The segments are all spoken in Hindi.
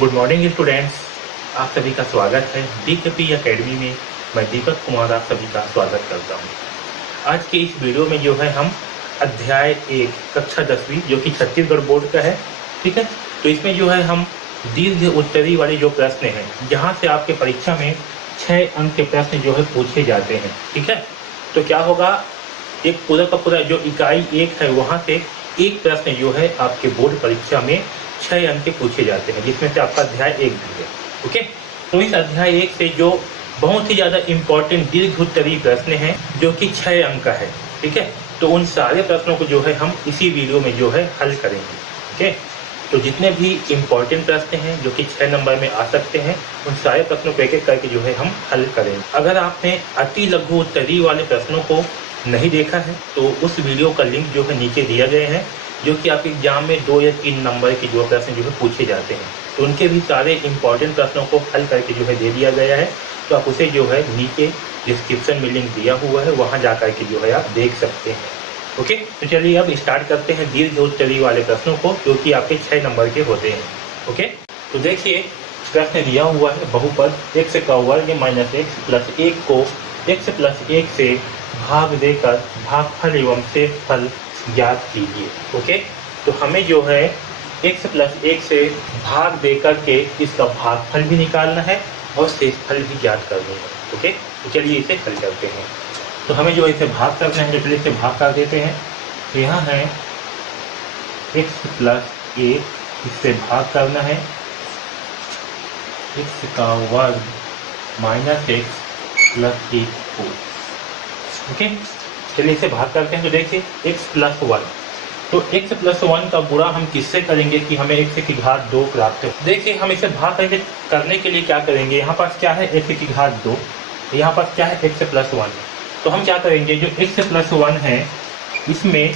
गुड मॉर्निंग स्टूडेंट्स, आप सभी का स्वागत है DKP एकेडमी में। मैं दीपक कुमार आप सभी का स्वागत करता हूं। आज के इस वीडियो में जो है हम अध्याय 1 कक्षा 10वीं जो कि छत्तीसगढ़ बोर्ड का है, ठीक है। तो इसमें जो है हम दीर्घ उत्तरी वाले जो प्रश्न हैं, जहां से आपके परीक्षा में 6 अंक के प्रश्न जो है पूछे जाते हैं, ठीक है। तो क्या होगा, एक पूरा का पूरा जो इकाई 1 है वहां से एक प्रश्न जो है आपके बोर्ड परीक्षा में 6 अंक के पूछे जाते हैं, जिसमें से आपका अध्याय 1 भी है। ओके, तो इस अध्याय 1 से जो बहुत ही ज़्यादा इम्पोर्टेंट दीर्घ उत्तरी प्रश्न हैं जो कि 6 अंक का है, ठीक है। तो उन सारे प्रश्नों को जो है हम इसी वीडियो में जो है हल करेंगे, ठीक है। तो जितने भी इम्पोर्टेंट प्रश्न हैं जो कि 6 नंबर में आ सकते हैं, उन सारे प्रश्नों को एक एक करके जो है हम हल करेंगे। अगर आपने अति लघु उत्तरी वाले प्रश्नों को नहीं देखा है तो उस वीडियो का लिंक जो है नीचे दिया गया है, जो कि आपके एग्जाम में 2 या 3 नंबर के जो प्रश्न जो है पूछे जाते हैं। तो उनके भी सारे इंपॉर्टेंट प्रश्नों को हल करके जो है दे दिया गया है। तो आप उसे जो है नीचे डिस्क्रिप्शन में लिंक दिया हुआ है, वहाँ जा कर के जो है आप देख सकते हैं। ओके, तो चलिए अब स्टार्ट करते हैं दीर्घ उत्तरी वाले प्रश्नों को, जो कि आपके 6 नंबर के होते हैं। ओके, तो देखिए प्रश्न दिया हुआ है, बहुपद x का वर्ग माइनस x प्लस 1 को x प्लस 1 से भाग देकर भागफल एवं शेषफल ज्ञात कीजिए। ओके, तो हमें जो है x प्लस 1 से भाग देकर के इसका भागफल भी निकालना है और शेषफल भी ज्ञात करनी है। ओके, तो चलिए इसे हल करते हैं। तो हमें जो इसे भाग करना है, तो चलिए इसे भाग कर देते हैं। तो यहाँ है x प्लस 1, इससे भाग करना है x का वर्ग माइनस x प्लस 1 को। ओके, चलिए इसे भाग करते हैं। तो देखिए x प्लस 1, तो x प्लस 1 का गुणा हम किससे करेंगे कि हमें x की घात 2 प्राप्त हो। देखिए हम इसे भाग करके करने के लिए क्या करेंगे, यहाँ पास क्या है x की घात 2, यहाँ पास क्या है x प्लस 1। तो हम क्या करेंगे, जो x प्लस 1 है इसमें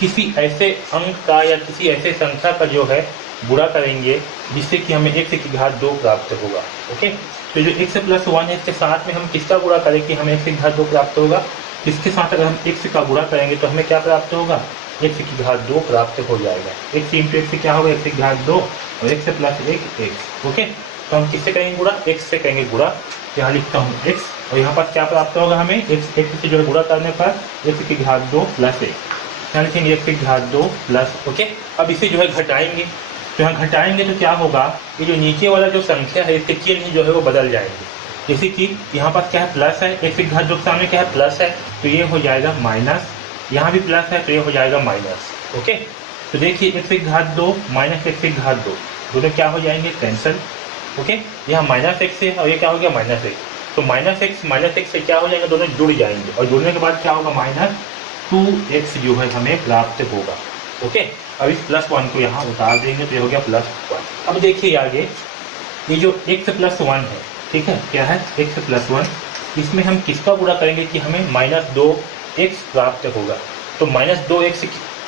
किसी ऐसे अंक का या किसी ऐसे संख्या का जो है गुणा करेंगे जिससे कि हमें x की घात 2 प्राप्त होगा। ओके, तो जो x प्लस 1 है इसके साथ में हम किसका गुणा करें कि हमें x की घात 2 प्राप्त होगा। इसके साथ अगर हम x का गुणा करेंगे तो हमें क्या प्राप्त होगा, x की घात 2 प्राप्त हो जाएगा। x इंटू x क्या होगा, x की घात 2 और x प्लस 1 x। ओके, तो हम किससे करेंगे गुणा, x से करेंगे गुणा। यहाँ लिखता हूँ x और यहाँ पर क्या प्राप्त होगा हमें, x से जो है गुणा करने पर x की घात 2 प्लस 1, यहाँ लिखेंगे x की घात 2 प्लस। ओके, अब इसे जो है घटाएंगे, तो यहाँ घटाएंगे तो क्या होगा, ये जो नीचे वाला जो संख्या है इसके चिन्ह जो है वो बदल जाएंगे। जैसे कि यहाँ पर क्या है, प्लस है, x की घात 2 के सामने क्या है, प्लस है, तो ये हो जाएगा माइनस। यहाँ भी प्लस है तो ये हो जाएगा माइनस। ओके, तो देखिए x की घात 2 माइनस x की घात 2 दोनों क्या हो जाएंगे, कैंसिल। ओके, यहाँ माइनस x है और ये क्या हो गया, माइनस x। तो माइनस x से क्या हो जाएगा, दोनों जुड़ जाएंगे और जुड़ने के बाद क्या होगा, माइनस 2x जो है हमें प्राप्त होगा। ओके, अब इस प्लस 1 को यहाँ उतार देंगे तो ये हो गया प्लस 1। अब देखिए आगे ये जो x प्लस 1 है, ठीक है, क्या है x प्लस 1, इसमें हम किसका गुणा करेंगे कि हमें माइनस 2x प्राप्त होगा। तो माइनस 2x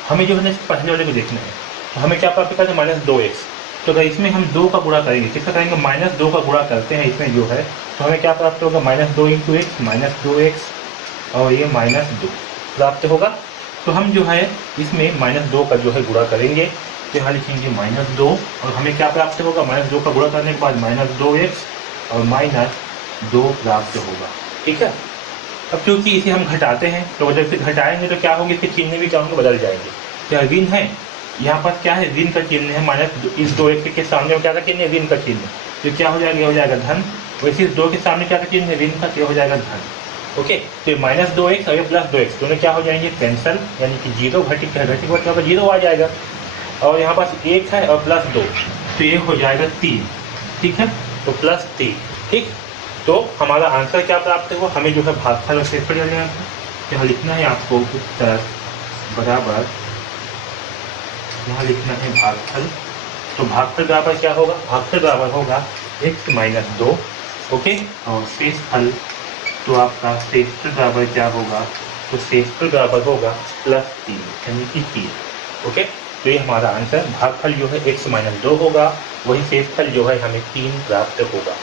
हमें जो है पहले वाले को देखना है, तो हमें क्या प्राप्त करना है, माइनस 2x। तो अगर इसमें हम 2 का गुणा करेंगे, किसका करेंगे, माइनस 2 का गुणा करते हैं इसमें जो है, तो हमें क्या प्राप्त होगा, minus 2 into x minus 2x और ये माइनस 2 प्राप्त होगा। तो हम जो है इसमें माइनस 2 का जो है गुणा करेंगे, तो यहाँ लिखेंगे माइनस 2 और हमें क्या प्राप्त होगा, माइनस 2 का गुणा करने के बाद माइनस 2x और माइनस 2 प्राप्त होगा। ठीक है, अब क्योंकि इसे हम घटाते हैं तो जब इसे घटाएंगे तो क्या होंगे, इसके चिन्ह भी क्या होंगे, बदल जाएंगे। क्या ऋण है, यहाँ पर क्या है, ऋण का चिन्ह है, माइनस इस 2x के सामने में क्या का चिन्ह है, ऋण का चिन्ह, तो क्या हो जाएगा, हो जाएगा धन। वैसे इस 2 के सामने क्या का चिन्ह है, ऋण का, तो हो जाएगा धन। ओके, तो माइनस 2x और ये प्लस 2x दोनों क्या हो जाएंगे, कैंसल, यानी कि जीरो घटित है, घटित क्या होगा, जीरो आ जाएगा। और यहाँ पास 1 है और प्लस 2 तो ये हो जाएगा 3। ठीक है, तो प्लस 3। ठीक, तो हमारा आंसर क्या प्राप्त हुआ, हमें जो है भागफल और शेषफल लेना है। यहाँ लिखना है आपको उत्तर बराबर, यहाँ लिखना है भागफल। तो भागफल बराबर क्या होगा, भागफल बराबर होगा x माइनस 2। ओके, और शेषफल, तो आपका शेषफल बराबर क्या होगा, तो शेषफल बराबर होगा प्लस 3 यानी कि 3। ओके, तो ये हमारा आंसर भागफल जो है x माइनस 2 होगा, वही शेषफल जो है हमें 3 प्राप्त होगा।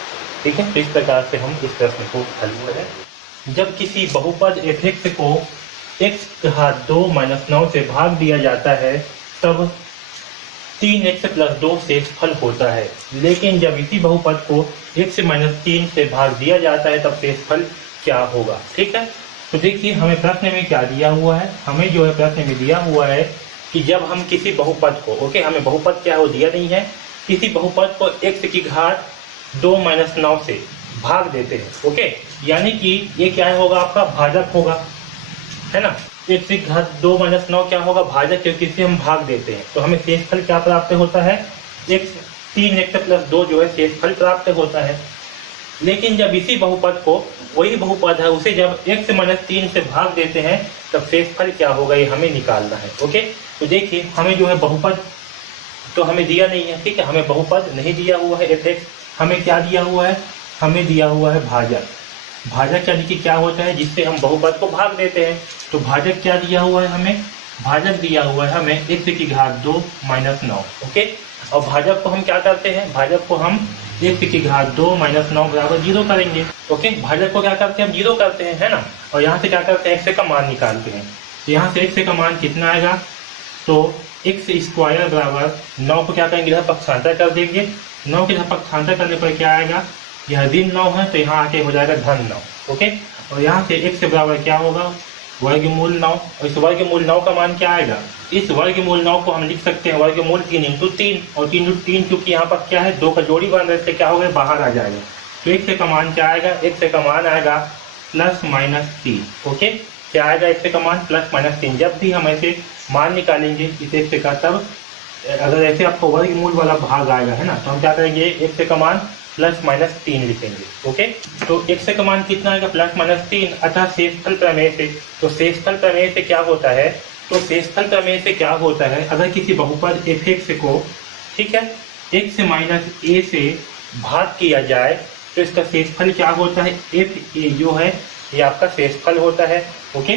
ठीक है, तो इस प्रकार से हम इस प्रश्न को हल करें। जब किसी बहुपद f(x) को x घात 2 माइनस 9 से भाग दिया जाता है तब 3x प्लस 2 शेषफल होता है, लेकिन जब इसी बहुपद को x माइनस 3 से भाग दिया जाता है तब शेषफल क्या होगा। ठीक है, तो देखिए हमें प्रश्न में क्या दिया हुआ है, हमें जो है प्रश्न में दिया हुआ है कि जब हम किसी बहुपद को, ओके, हमें बहुपद क्या है वो दिया नहीं है, किसी बहुपद को x की घात 2 माइनस 9 से भाग देते हैं, ओके, यानी कि ये क्या होगा, आपका भाजक होगा, है ना। x की घात 2 माइनस 9 क्या होगा, भाजक, क्योंकि इसे हम भाग देते हैं, तो हमें शेषफल क्या प्राप्त होता है, 3x प्लस 2 जो है शेषफल प्राप्त होता है। लेकिन जब इसी बहुपद को, वही बहुपद है, उसे जब x माइनस 3 से भाग देते हैं तब शेषफल क्या होगा, ये हमें निकालना है। ओके, तो देखिए हमें जो है बहुपद तो हमें दिया नहीं है, ठीक है, हमें बहुपद नहीं दिया हुआ है f(x), हमें क्या दिया हुआ है, हमें दिया हुआ है भाजक। भाजक यानी कि क्या होता है, जिससे हम बहुपद को भाग देते हैं, तो भाजक क्या दिया हुआ है, हमें भाजक दिया हुआ है हमें x की घात 2 माइनस 9। ओके, और भाजक को हम क्या करते हैं, भाजक को हम x की घात 2 माइनस 9 बराबर 0 करेंगे। ओके, भाजक को क्या करते हैं, हम 0 करते हैं, है ना, और यहाँ से क्या करते हैं, x का मान निकालते हैं। तो यहाँ से x का मान कितना आएगा, तो x स्क्वायर बराबर 9 को क्या करेंगे, इधर पक्षांतर कर देंगे, 9 के इधर पक्षांतर करने पर क्या आएगा, यह ऋण 9 है तो यहाँ आके हो जाएगा धन 9। ओके, और यहाँ से x बराबर क्या होगा, वर्गमूल 9, और इस वर्गमूल 9 का मान क्या आएगा, इस वर्गमूल 9 को हम लिख सकते हैं वर्गमूल 3 इंटू 3, और 3 इंटू 3 क्योंकि यहाँ पर क्या है, 2 का जोड़ी बन रहा है, इससे क्या होगा, बाहर आ जाएगा। तो x का मान क्या आएगा, x का मान आएगा प्लस माइनस 3। ओके, क्या आएगा, x का मान प्लस माइनस 3। जब भी हम ऐसे मान निकालेंगे इस x का, तब अगर ऐसे आपको वर्गमूल वाला भाग आएगा, है ना, तो हम क्या करेंगे, x का मान प्लस माइनस 3 लिखेंगे। ओके, तो x का मान कितना आएगा, प्लस माइनस 3। अतः शेषफल प्रमेय से, तो शेषफल प्रमेय से क्या होता है, तो शेषफल प्रमेय से क्या होता है, अगर किसी बहुपद f(x) को, ठीक है, x माइनस a से भाग किया जाए तो इसका शेषफल क्या होता है, fa जो है ये आपका शेषफल होता है। ओके,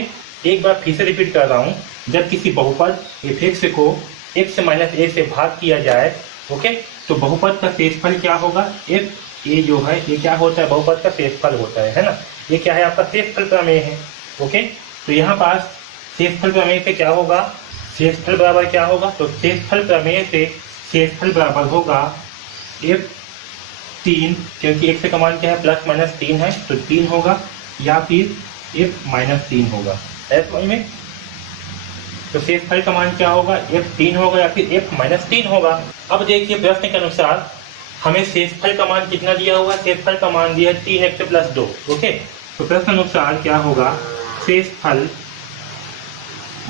एक बार फिर से रिपीट कर रहा हूँ, जब किसी बहुपद f(x) को x माइनस a से भाग किया जाए, ओके, तो बहुपद का शेषफल क्या होगा, fa जो है ये क्या होता है, बहुपद का शेषफल होता है ना, ये क्या है, आपका शेषफल प्रमेय है। ओके, तो यहाँ पास शेषफल प्रमेय से क्या होगा, शेषफल बराबर क्या होगा, तो शेषफल प्रमेय से शेषफल बराबर होगा f(3), क्योंकि x का मान क्या है, प्लस माइनस 3 है, तो 3 होगा, या फिर f माइनस 3 होगा, है समझ में। तो शेषफल का मान क्या होगा, f(3) होगा या फिर f माइनस 3 होगा। अब देखिए प्रश्न के अनुसार हमें शेषफल का मान कितना दिया हुआ है, शेषफल का मान दिया है 3x प्लस 2। ओके, तो प्रश्न अनुसार क्या होगा, शेषफल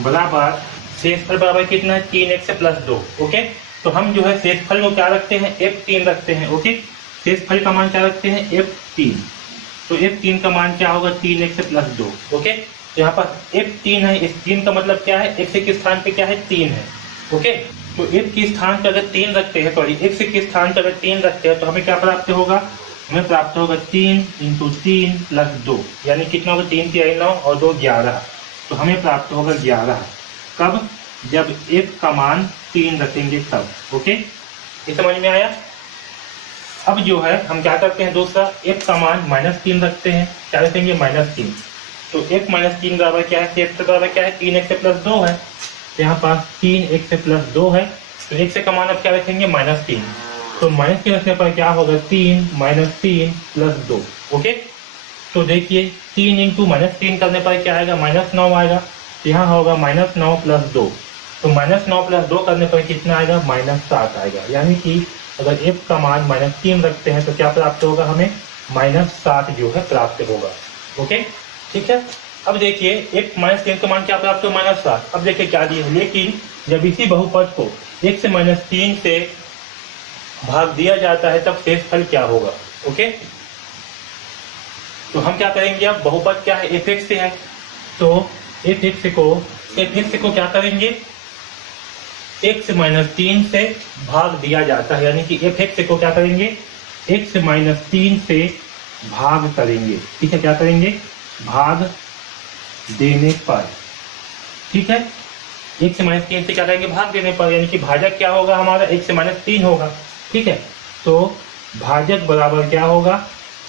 बराबर कितना है, 3x प्लस 2। ओके, तो हम जो है शेषफल को क्या रखते हैं, f(3) रखते हैं। ओके, शेषफल का मान क्या रखते हैं, f(3), तो f(3) का मान क्या होगा, 3x प्लस 2। ओके, तो यहाँ पर f(3) है, इस 3 का मतलब क्या है, x के स्थान पे क्या है, 3 है। ओके, तो f के स्थान पर अगर 3 रखते हैं, सॉरी x के स्थान पर अगर 3 रखते हैं तो हमें क्या प्राप्त होगा, हमें प्राप्त होगा 3 इंटू 3 प्लस 2, यानी कितना होगा, 3 3 9 और 2 11, तो हमें प्राप्त होगा 11। कब, जब f का मान 3 रखेंगे तब। ओके, ये समझ में आया। अब जो है हम क्या करते हैं, दूसरा f का मान -3 रखते हैं, क्या रखेंगे, -3, तो f माइनस 3 बराबर क्या है, f बराबर क्या है, 3x प्लस 2 है, तो यहाँ पास 3x प्लस 2 है, तो x का मान अब क्या रखेंगे, -3, तो -3 रखने पर क्या होगा, 3 माइनस 3 प्लस 2। ओके, तो देखिए 3 इंटू -3 करने पर क्या आएगा, -9 आएगा, तो यहाँ होगा -9 प्लस 2, तो -9 प्लस 2 करने पर कितना आएगा, -7 आएगा, यानी कि अगर f का मान -3 रखते हैं तो क्या प्राप्त होगा, हमें -7 जो है प्राप्त होगा। ओके, ठीक है। अब देखिए f माइनस 3 का मान क्या प्राप्त हो, -7। अब देखिए क्या दिए, लेकिन जब इसी बहुपद को x माइनस 3 से भाग दिया जाता है तब शेषफल क्या होगा। ओके, तो हम क्या करेंगे, अब बहुपद क्या है, f(x) से है, तो f(x) को क्या करेंगे, x माइनस 3 से भाग दिया जाता है, यानी कि f(x) को क्या करेंगे, x माइनस 3 से भाग करेंगे। ठीक है, क्या करेंगे, भाग देने पर, ठीक है, x माइनस 3 से क्या करेंगे, भाग देने पर, यानी कि भाजक क्या होगा हमारा, x माइनस 3 होगा। ठीक है, तो भाजक बराबर क्या होगा,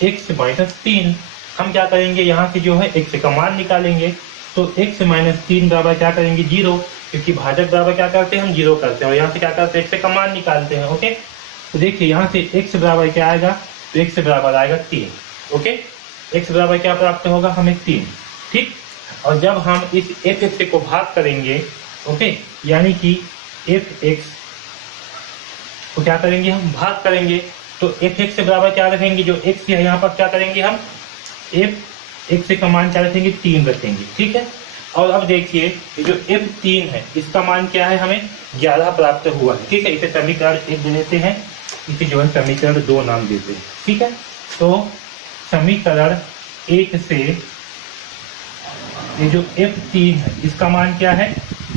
x माइनस 3। हम क्या करेंगे, यहाँ से जो है x का मान निकालेंगे, तो x माइनस 3 बराबर क्या करेंगे, 0, क्योंकि भाजक बराबर क्या करते हैं हम 0 करते हैं और यहाँ से क्या करते हैं x का मान निकालते हैं। ओके, तो देखिए यहाँ से x बराबर क्या आएगा, तो x बराबर आएगा 3। ओके, x बराबर क्या प्राप्त होगा हमें 3। ठीक, और जब हम इस f(x) को भाग करेंगे, ओके, यानी कि f(x) को क्या करेंगे हम भाग करेंगे, तो f(x) से बराबर क्या रखेंगे, जो x है यहाँ पर क्या करेंगे हम f(x) का मान क्या रखेंगे 3 रखेंगे। ठीक है, और अब देखिए ये जो f3 है इसका मान क्या है, हमें 11 प्राप्त हुआ है। ठीक है, इसे समीकरण 1 दे देते हैं, इसे जो है समीकरण 2 नाम देते हैं। ठीक है, तो समीकरण 1 से ये जो f3 है इसका मान क्या है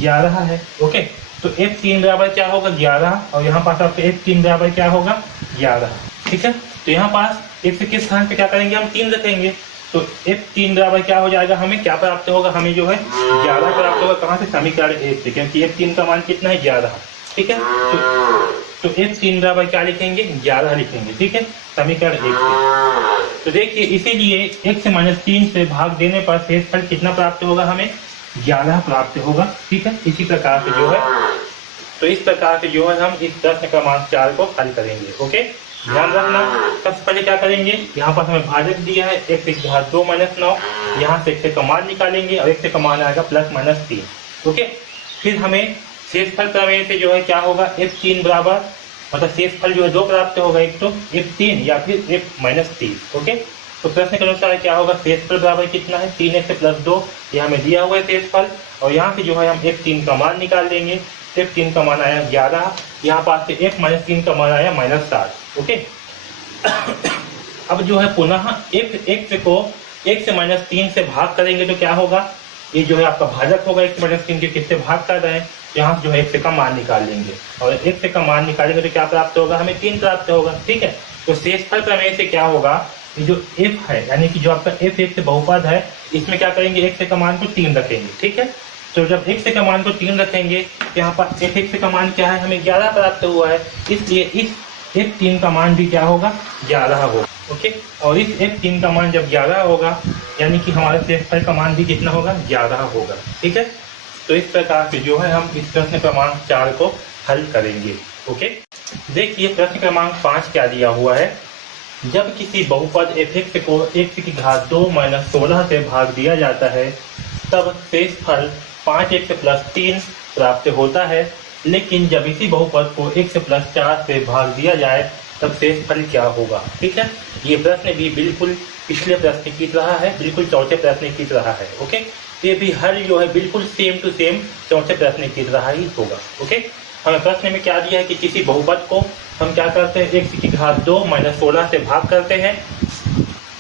11 है। ओके, तो f3 बराबर क्या होगा 11 और यहाँ पास आपके f3 बराबर क्या होगा 11। ठीक है, तो यहाँ पास x के स्थान पे क्या करेंगे हम 3 रखेंगे, तो f3 बराबर क्या हो जाएगा, हमें क्या प्राप्त होगा, हमें जो है 11 प्राप्त होगा। कहाँ से, समीकरण 1 से, क्योंकि f3 का मान कितना है 11। ठीक है, तो f3 बराबर क्या लिखेंगे 11 लिखेंगे। ठीक है, समीकरण 1 से। तो देखिए इसीलिए x - 3 से भाग देने पर शेषफल कितना प्राप्त होगा, हमें 11 प्राप्त होगा। ठीक है, इसी प्रकार से जो है, तो इस प्रकार से जो है हम इस प्रश्न क्रमांक 4 को हल करेंगे। ओके, ध्यान रखना, सबसे पहले क्या करेंगे, यहाँ पर हमें भाजक दिया है x की घात 2 - 9, यहाँ से x का मान निकालेंगे और x का मान आएगा +-3। ओके, फिर हमें शेषफल प्रमेय से जो है क्या होगा, f3 बराबर, मतलब शेषफल जो है 2 प्राप्त होगा, एक तो f3 या फिर f-3। ओके, तो प्रश्न के अनुसार क्या होगा, शेषफल बराबर कितना है 3x + 2, ये हमें दिया हुआ है शेषफल, और यहाँ से जो है हम f3 का मान निकाल लेंगे। f3 का मान आया 11, यहाँ पास से f-3 का मान आया -7। ओके, अब जो है पुनः f(x) को x - 3 से भाग करेंगे तो क्या होगा, ये जो है आपका भाजक होगा, x - 3 के किससे भाग कर रहे हैं, यहाँ जो है x का मान निकाल लेंगे और x का मान निकालेंगे तो क्या प्राप्त होगा, हमें 3 प्राप्त होगा। ठीक है, तो शेषफल प्रमेय से क्या होगा, ये जो f है यानी कि जो आपका f(x) बहुपद है, इसमें क्या करेंगे, x का मान को 3 रखेंगे। ठीक है, तो जब x का मान को 3 रखेंगे तो यहाँ पर f(x) का मान क्या है, हमें 11 प्राप्त हुआ है, इसलिए इस f3 का मान भी क्या होगा 11 होगा। ओके, और इस f3 का मान जब 11 होगा यानी कि हमारे शेषफल का मान भी कितना होगा 11 होगा। ठीक है, तो इस प्रकार से जो है हम इस प्रश्न क्रमांक 4 को हल करेंगे। ओके, देखिए प्रश्न क्रमांक 5 क्या दिया हुआ है, जब किसी बहुपद f(x) को x की घात 2 - 16 से भाग दिया जाता है तब शेषफल 5x + 3 प्राप्त होता है, लेकिन जब इसी बहुपद को x + 4 से भाग दिया जाए तब शेषफल क्या होगा। ठीक है, ये प्रश्न भी बिल्कुल पिछले प्रश्न की तरह है, बिल्कुल चौथे प्रश्न की तरह है। ओके, ये भी हल जो है बिल्कुल सेम टू सेम चौथे प्रश्न की तरह ही होगा। ओके, हमें प्रश्न में क्या दिया है कि किसी बहुपद को हम क्या करते हैं, x की घात 2 - 16 से भाग करते हैं,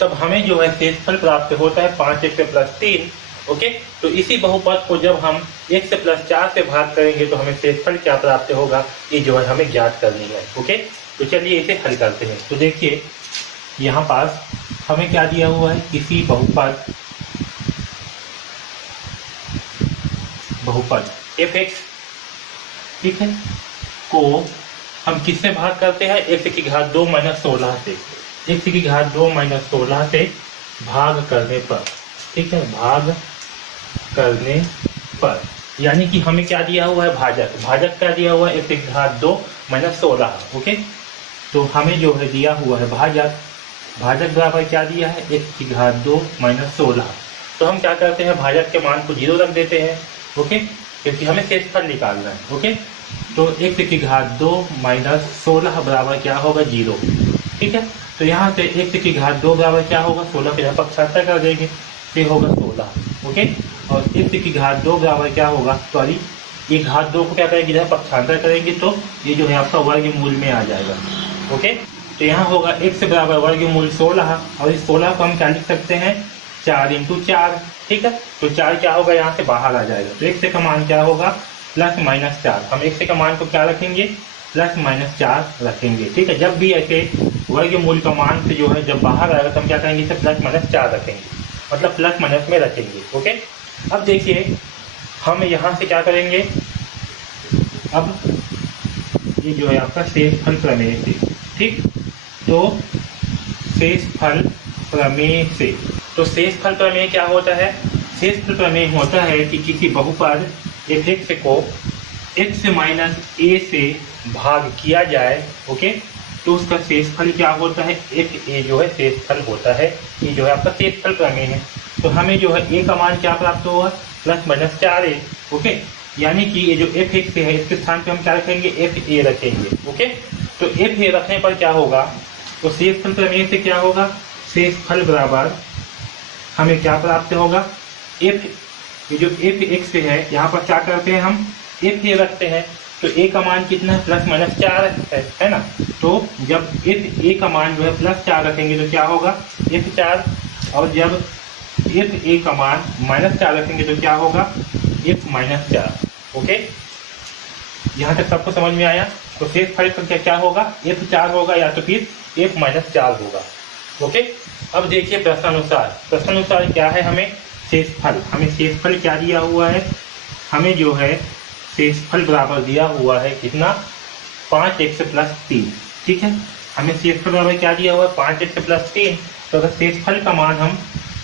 तब हमें जो है शेषफल प्राप्त होता है 5x + 3। ओके, तो इसी बहुपद को जब हम x + 4 से भाग करेंगे तो हमें शेषफल क्या प्राप्त होगा, ये जो है हमें ज्ञात करनी है। ओके, तो चलिए इसे हल करते हैं। तो देखिए यहाँ पास हमें क्या दिया हुआ है, किसी बहुपद f(x), ठीक है, को हम किससे भाग करते हैं, x की घात 2 - 16 से, x की घात 2 - 16 से भाग करने पर। ठीक है, भाग करने पर यानी कि हमें क्या दिया हुआ है, भाजक क्या दिया हुआ है, x की घात 2 - 16। ओके, तो हमें जो है दिया हुआ है भाजक बराबर क्या दिया है, x की घात 2 - 16। तो हम क्या करते हैं, भाजक के मान को 0 रख देते हैं। ओके, क्योंकि हमें शेषफल निकालना है। ओके, तो x की घात 2 - 16 बराबर क्या होगा 0। ठीक है, तो यहाँ से x की घात 2 बराबर क्या होगा, 16 के यहाँ पक्षांतर कर देंगे, ये होगा 16। ओके, और x की घात 2 बराबर क्या होगा, सॉरी ये घात 2 को क्या करेंगे, इधर पक्षांतर करेंगे तो ये जो है आपका वर्गमूल में आ जाएगा। ओके, तो यहाँ होगा x बराबर वर्गमूल 16 और इस 16 को हम क्या लिख सकते हैं, 4 × 4। ठीक है, तो 4 क्या होगा, यहाँ से बाहर आ जाएगा, तो x का मान क्या होगा +-4। हम x का मान को क्या रखेंगे, +-4 रखेंगे। ठीक है, जब भी ऐसे वर्गमूल का मान से जो है जब बाहर आएगा तो हम क्या करेंगे, इसे +-4 रखेंगे, मतलब प्लस माइनस में रखेंगे। ओके, अब देखिए हम यहाँ से क्या करेंगे, अब ये जो है आपका शेषफल प्रमेय से, ठीक, तो शेषफल प्रमेय से, तो शेषफल प्रमेय क्या होता है, शेषफल प्रमेय होता है कि किसी बहुपद एफ एक्स को एक्स माइनस ए से भाग किया जाए, ओके, तो उसका शेषफल क्या होता है, एफ ए जो है शेषफल होता है। ये जो है आपका शेषफल प्रमेय है। तो हमें जो है ए का मान क्या प्राप्त होगा, प्लस माइनस 4a, ओके। यानी कि ये जो एफ एक्स है इसके स्थान पे हम क्या रखेंगे, एफ ए रखेंगे, ओके। तो एफ ए रखने पर क्या होगा, तो शेषफल प्रमेय से क्या होगा, शेषफल बराबर हमें क्या प्राप्त होगा, एफ, ये जो एफ एक्स है यहाँ पर क्या करते हैं हम, एफ ए रखते हैं। तो ए का मान कितना है, प्लस माइनस 4 है ना। तो जब एफ ए का मान जो है प्लस 4 रखेंगे तो क्या होगा, f4, और जब एफ ए का मान माइनस 4 रखेंगे तो क्या होगा, f माइनस 4, ओके। यहाँ तक सबको समझ में आया। तो शेषफल का क्या होगा, f4 होगा या तो फिर f माइनस 4 होगा, ओके। अब देखिए प्रश्नानुसार क्या है, हमें शेषफल क्या दिया हुआ है, हमें जो है शेषफल बराबर दिया हुआ है कितना, 5x प्लस 3, ठीक है। हमें शेषफल बराबर क्या दिया हुआ है, 5x प्लस 3। तो अगर शेषफल का मान हम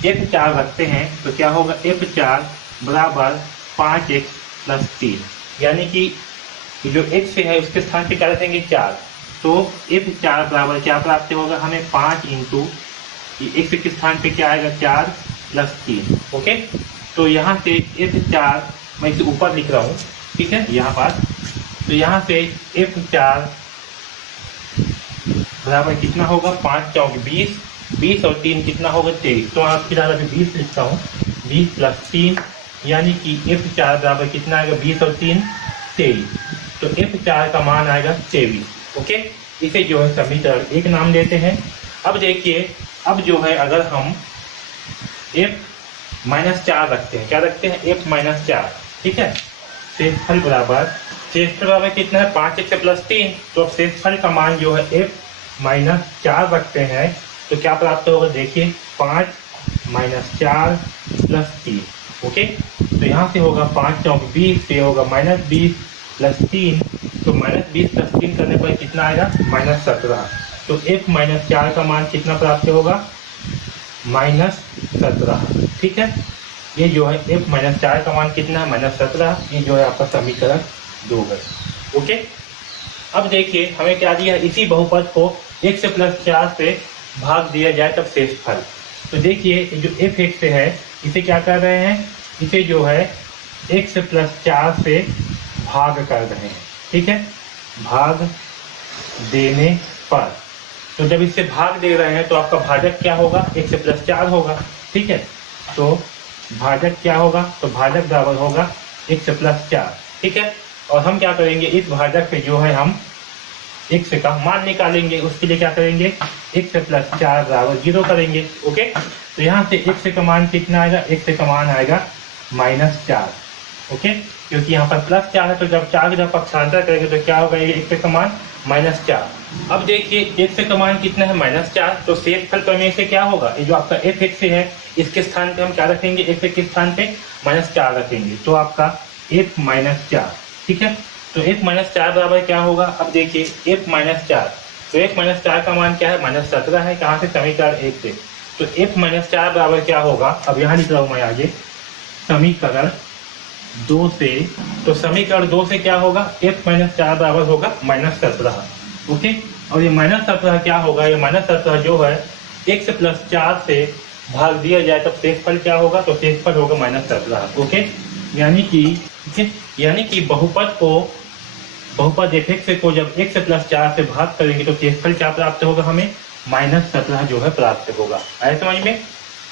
f4 रखते हैं तो क्या होगा, f4 बराबर 5x प्लस 3, यानी कि जो x है उसके स्थान पे क्या रखेंगे, 4। तो f4 बराबर क्या प्राप्त होगा हमें, 5 इंटू x के स्थान पे क्या आएगा, 4 प्लस 3, ओके। तो यहाँ से f4 मैं इसे ऊपर लिख रहा हूँ, ठीक है, यहाँ पर। तो यहाँ से f4 बराबर कितना होगा, 5 चौक 20, 20 और 3 कितना होगा, 23। तो आप फिलहाल अभी 20 लिखता हूँ, 20 प्लस 3, यानी कि f4 बराबर कितना आएगा, 20 और 3 23। तो f4 का मान आएगा 23, ओके। इसे जो है समीकरण 1 नाम देते हैं। अब देखिए, अब जो है अगर हम f माइनस 4 रखते हैं, क्या रखते हैं, f माइनस 4, ठीक है। शेषफल बराबर कितना है, 5x प्लस 3। तो अब शेषफल का मान जो है f माइनस 4 रखते हैं तो क्या प्राप्त होगा, देखिए 5 माइनस 4 प्लस 3, ओके। तो यहाँ से होगा 5 चौक 20, से होगा माइनस 20 प्लस 3। तो माइनस 20 प्लस 3 करने पर कितना आएगा, माइनस 17। तो f माइनस 4 का मान कितना प्राप्त होगा, माइनस 17, ठीक है। ये जो है f माइनस 4 का मान कितना है, माइनस 17। ये जो है आपका समीकरण 2 है, ओके। अब देखिए हमें क्या दिया है, इसी बहुपद को x प्लस 4 से भाग दिया जाए तब शेषफल। तो देखिए जो f x है इसे क्या कर रहे हैं, इसे जो है x प्लस 4 से भाग कर रहे हैं, ठीक है, भाग देने पर। तो जब इससे भाग दे रहे हैं तो आपका भाजक क्या होगा, x प्लस 4 होगा, ठीक है। तो भाजक क्या होगा, तो भाजक बराबर होगा x प्लस 4, ठीक है। और हम क्या करेंगे, इस भाजक पे जो है हम x का मान निकालेंगे। उसके लिए क्या करेंगे, x प्लस 4 बराबर 0 करेंगे, ओके। तो यहाँ से x का मान कितना आएगा, x का मान आएगा माइनस 4, ओके। क्योंकि यहाँ पर प्लस 4 है तो जब 4 जब पक्षांतर करेंगे तो क्या होगा, ये x का मान माइनस 4। अब देखिए x का मान कितना है, माइनस 4। तो शेषफल प्रमेय से क्या होगा, ये जो आपका f x है इसके स्थान पे हम क्या रखेंगे, x के स्थान पे माइनस 4 रखेंगे। तो आपका f माइनस 4, ठीक है। तो f माइनस 4 बराबर क्या होगा, अब देखिए f माइनस 4, तो f माइनस 4 का मान क्या है, माइनस 17 है। कहाँ से, समीकरण 1 से। तो f माइनस 4 बराबर क्या होगा, अब यहाँ लिख रहा हूँ मैं आगे, समीकरण 2 से। तो समीकरण 2 से क्या होगा, f माइनस 4 बराबर होगा माइनस 17, ओके। और ये माइनस 17 क्या होगा, ये माइनस 17 जो है x प्लस 4 से भाग दिया जाए तब शेषफल क्या होगा, तो शेषफल होगा माइनस 17, ओके। यानी कि बहुपद f x को जब x प्लस 4 से भाग करेंगे तो शेषफल क्या प्राप्त होगा, हमें माइनस 17 जो है प्राप्त होगा। आए समझ में।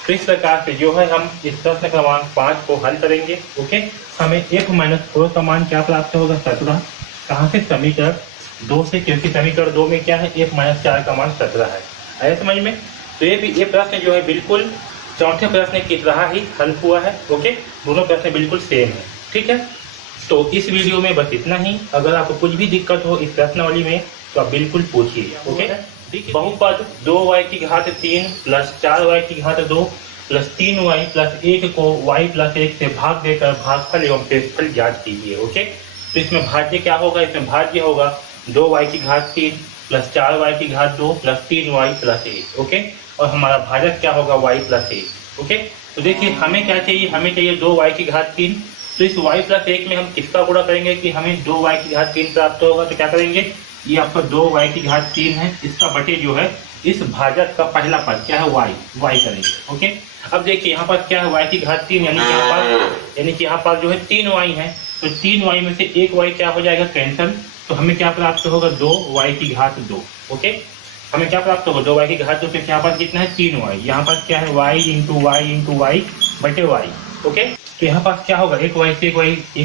तो इस प्रकार से जो है हम इस प्रश्न क्रमांक 5 को हल करेंगे, ओके। हमें f माइनस 4 का मान क्या प्राप्त होगा, 17। कहाँ से, समीकरण 2 से, क्योंकि समीकरण 2 में क्या है, f माइनस 4 का मान 17 है। आए समझ में। तो ये प्रश्न जो है बिल्कुल चौथे प्रश्न की तरह ही हल हुआ है, ओके। दोनों प्रश्न बिल्कुल सेम है, ठीक है। तो इस वीडियो में बस इतना ही। अगर आपको कुछ भी दिक्कत हो इस प्रश्नावली में तो आप बिल्कुल पूछिए, ओके। बहुपद 2y की घात 3 प्लस 4y की घात 2 प्लस 3y प्लस 1 को y प्लस 1 से भाग देकर भागफल एवं शेषफल ज्ञात कीजिए, ओके। तो इसमें भाज्य क्या होगा, इसमें भाज्य होगा 2y की घात 3 प्लस 4y की घात 2 प्लस 3y प्लस 1, ओके। और हमारा भाजक क्या होगा, y प्लस 1, ओके। तो देखिए हमें क्या चाहिए, हमें चाहिए 2y की घात 3 तो इस y प्लस 1 में हम किसका गुणा करेंगे कि हमें 2y की घात 3 प्राप्त होगा। तो क्या करेंगे, ये आपका 2y की घात 3 है, इसका बटे जो है इस भाजक का पहला पद क्या है y करेंगे। ओके, अब देखिए यहाँ पर क्या है y की घात 3 यानी कि यहाँ पर जो है 3y है, तो 3y में से एक y क्या हो जाएगा कैंसल, तो हमें क्या प्राप्त होगा 2y की घात 2। ओके, हमें क्या प्राप्त होगा 2y की घात 2, क्योंकि यहाँ पर कितना है 3y, यहाँ पर क्या है y इंटू वाई बटे y। ओके, तो यहाँ पास क्या होगा एक y से एक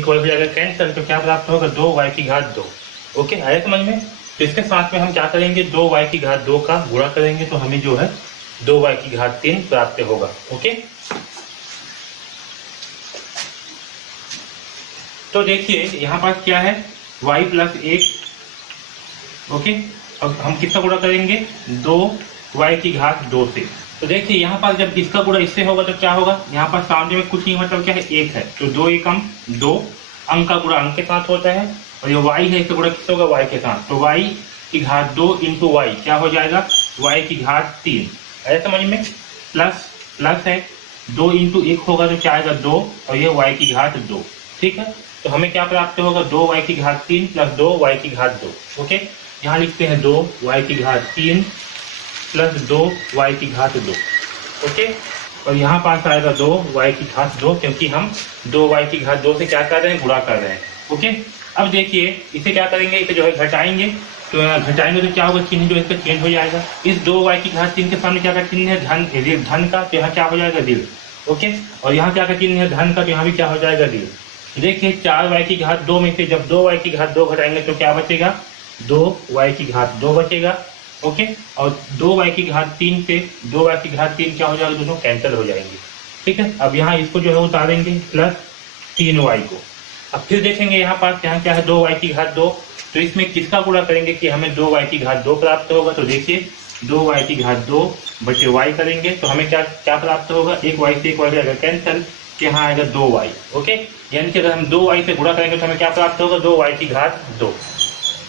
y हो जाएगा कैंसल, तो क्या प्राप्त होगा 2y की घात 2। ओके, आया समझ में। तो इसके साथ में हम क्या करेंगे 2y की घात 2 का गुणा करेंगे, तो हमें जो है 2y की घात 3 प्राप्त होगा। ओके, तो देखिए यहाँ पास क्या है y प्लस 1। ओके, अब हम किसका गुणा करेंगे 2y की घात 2 से। तो देखिए यहाँ पर जब इसका गुणा इससे होगा तो क्या होगा, यहाँ पर सामने में कुछ नहीं मतलब क्या है 1 है, तो 2 एकम 2, अंक का गुणा अंक के साथ होता है, और ये y है इसका गुणा किससे होगा y के साथ, तो y की घात 2 इंटू वाई क्या हो जाएगा y की घात 3। ऐसा समझ में, प्लस है 2 इंटू 1 होगा तो क्या आएगा 2, और ये y की घात 2। ठीक है, तो हमें क्या प्राप्त होगा 2y की घात 3 प्लस 2y की घात 2। ओके, यहाँ लिखते हैं 2y की घात 3 प्लस 2y की घात 2। ओके, और यहाँ पास आएगा 2y की घात 2, क्योंकि हम 2y की घात 2 से क्या कर रहे हैं गुणा कर रहे हैं। ओके, अब देखिए इसे क्या करेंगे, इसे जो है घटाएंगे, तो घटाएंगे तो क्या होगा चिन्ह जो इसका चेंज हो जाएगा। इस 2y की घात 3 के सामने क्या का चिन्ह है धन का, तो यहाँ क्या हो जाएगा ऋण। ओके, और यहाँ क्या का चिन्ह है धन का, तो यहाँ भी क्या हो जाएगा ऋण। देखिए 4y की घात 2 में से जब 2y की घात 2 घटाएंगे तो क्या बचेगा 2y की घात 2 बचेगा। ओके, और 2y की घात 3 से 2y की घात 3 क्या हो जाएगा, दोनों कैंसिल हो जाएंगे। ठीक है, अब यहाँ इसको जो है उतारेंगे प्लस 3y को। अब फिर देखेंगे यहाँ पास यहाँ क्या है 2y की घात 2, तो इसमें किसका गुणा करेंगे कि हमें 2y की घात 2 प्राप्त होगा। तो देखिए 2y की घात 2 बचे y करेंगे, तो हमें क्या प्राप्त होगा, एक y से एक y जाएगा कैंसिल, यहाँ आएगा 2y। ओके, यानी कि अगर हम 2y से गुणा करेंगे तो हमें क्या प्राप्त होगा 2y की घात 2।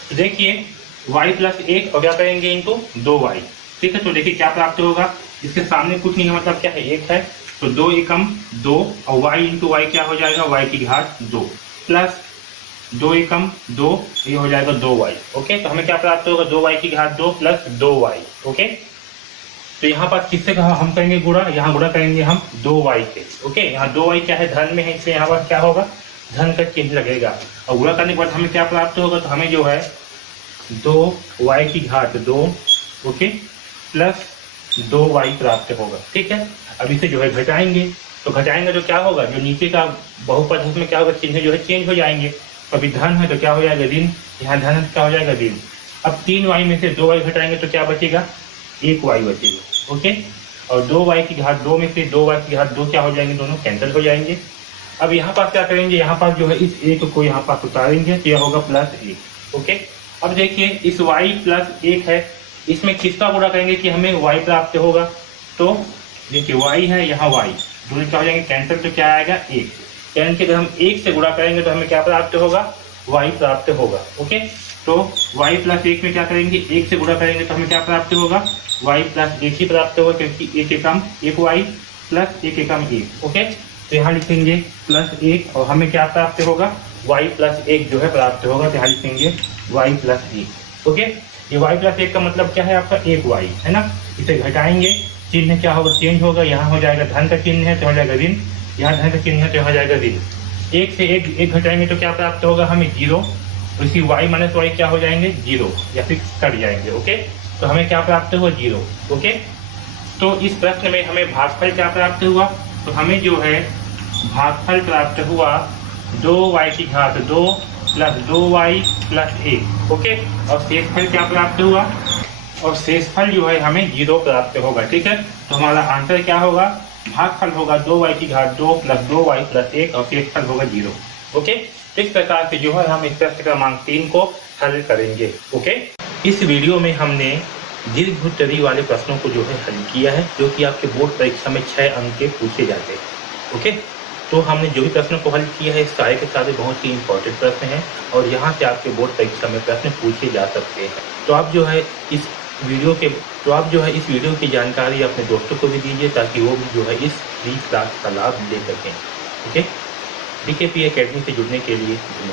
तो देखिए y प्लस 1 और क्या करेंगे इंटू 2y। ठीक है, तो देखिए क्या प्राप्त होगा, इसके सामने कुछ नहीं है मतलब क्या है 1 है, तो 2 एकम 2, और y इंटू वाई क्या हो जाएगा y की घात 2 प्लस 2 एकम 2, ये हो जाएगा 2y। ओके, तो हमें क्या प्राप्त होगा 2y की घात 2 प्लस 2y। ओके, तो यहाँ पर किससे कहा हम करेंगे गुणा, यहाँ गुणा करेंगे हम 2y से। ओके, यहाँ 2y क्या है धन में है, इसलिए यहाँ पर क्या होगा धन का चिन्ह लगेगा, और गुणा करने के बाद हमें क्या प्राप्त होगा, तो हमें जो है 2y की घात 2 ओके प्लस 2y प्राप्त होगा। ठीक है, अब इसे जो है घटाएंगे, तो घटाएंगे तो क्या होगा, जो नीचे का बहुपद है उसमें क्या होगा चिन्ह जो है चेंज हो जाएंगे। कभी धन है तो क्या हो जाएगा ऋण, यहाँ धन है तो क्या हो जाएगा ऋण। अब 3y में से 2y घटाएंगे तो क्या बचेगा 1y बचेगा। ओके, और 2y की घात 2 में से 2y की घात 2 क्या हो जाएंगे, दोनों कैंसिल हो जाएंगे। अब यहाँ पास क्या करेंगे, यहाँ पास जो है इस 1 को यहाँ पास उतारेंगे तो यह होगा प्लस 1। ओके, अब देखिए इस y प्लस 1 है, इसमें किसका गुणा करेंगे कि हमें y प्राप्त होगा। तो देखिए y है यहाँ y, दोनों क्या हो जाएंगे कैंसिल, तो क्या आएगा 1। यानी कि अगर हम 1 से गुणा करेंगे तो हमें क्या प्राप्त होगा y प्राप्त होगा। ओके, तो y प्लस 1 में क्या करेंगे 1 से गुणा करेंगे तो हमें क्या प्राप्त होगा y प्लस 1 ही प्राप्त होगा, क्योंकि 1 एकम 1y प्लस 1 एकम 1। ओके, तो यहाँ लिखेंगे प्लस 1 और हमें क्या प्राप्त होगा y प्लस 1 जो है प्राप्त होगा, तो यहाँ लिखेंगे y प्लस 1। ओके, ये y प्लस 1 का मतलब क्या है आपका 1y है ना। इसे घटाएंगे, चिन्ह क्या होगा चेंज होगा, यहाँ हो जाएगा धन का चिन्ह है तो हो जाएगा ऋण, यहाँ धन का चिन्ह है तो हो जाएगा ऋण। 1 से 1 घटाएंगे तो क्या प्राप्त होगा हमें 0, तो इसी y माइनस वाई क्या हो जाएंगे 0 या फिर कट जाएंगे। ओके, तो हमें क्या प्राप्त हुआ 0। ओके, तो इस प्रश्न में हमें भागफल क्या प्राप्त हुआ, तो हमें जो है भागफल प्राप्त हुआ 2y की घात 2 प्लस 2y प्लस 1। ओके, और शेषफल क्या प्राप्त हुआ, और शेषफल जो है हमें 0 प्राप्त होगा। ठीक है, तो हमारा आंसर क्या होगा, भागफल होगा 2y की घात 2 प्लस 2y प्लस 1 और शेषफल होगा 0। ओके, इस प्रकार से जो है हम इस प्रश्न क्रमांक 3 को हल करेंगे। ओके, इस वीडियो में हमने दीर्घ उत्तरी वाले प्रश्नों को जो है हल किया है, जो कि आपके बोर्ड परीक्षा में 6 अंक के पूछे जाते हैं। ओके, तो हमने जो भी प्रश्नों को हल किया है सारे के सारे बहुत ही इंपॉर्टेंट प्रश्न हैं और यहाँ से आपके बोर्ड परीक्षा में प्रश्न पूछे जा सकते हैं। तो आप जो है इस वीडियो की जानकारी अपने दोस्तों को भी दीजिए, ताकि वो भी जो है इस फ्री क्लास का लाभ ले सकें। ओके, DKP एकेडमी से जुड़ने के लिए धन्यवाद।